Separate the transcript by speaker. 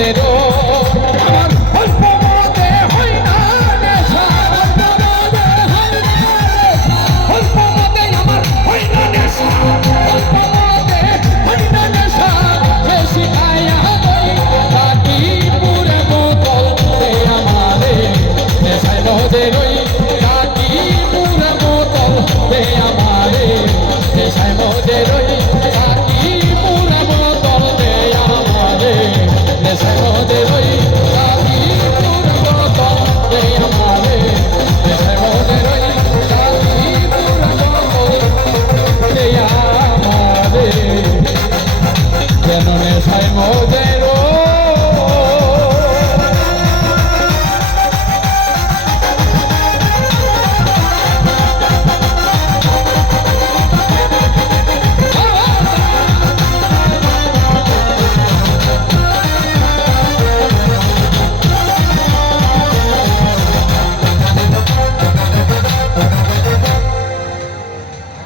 Speaker 1: entero কেন নেশায় মোদের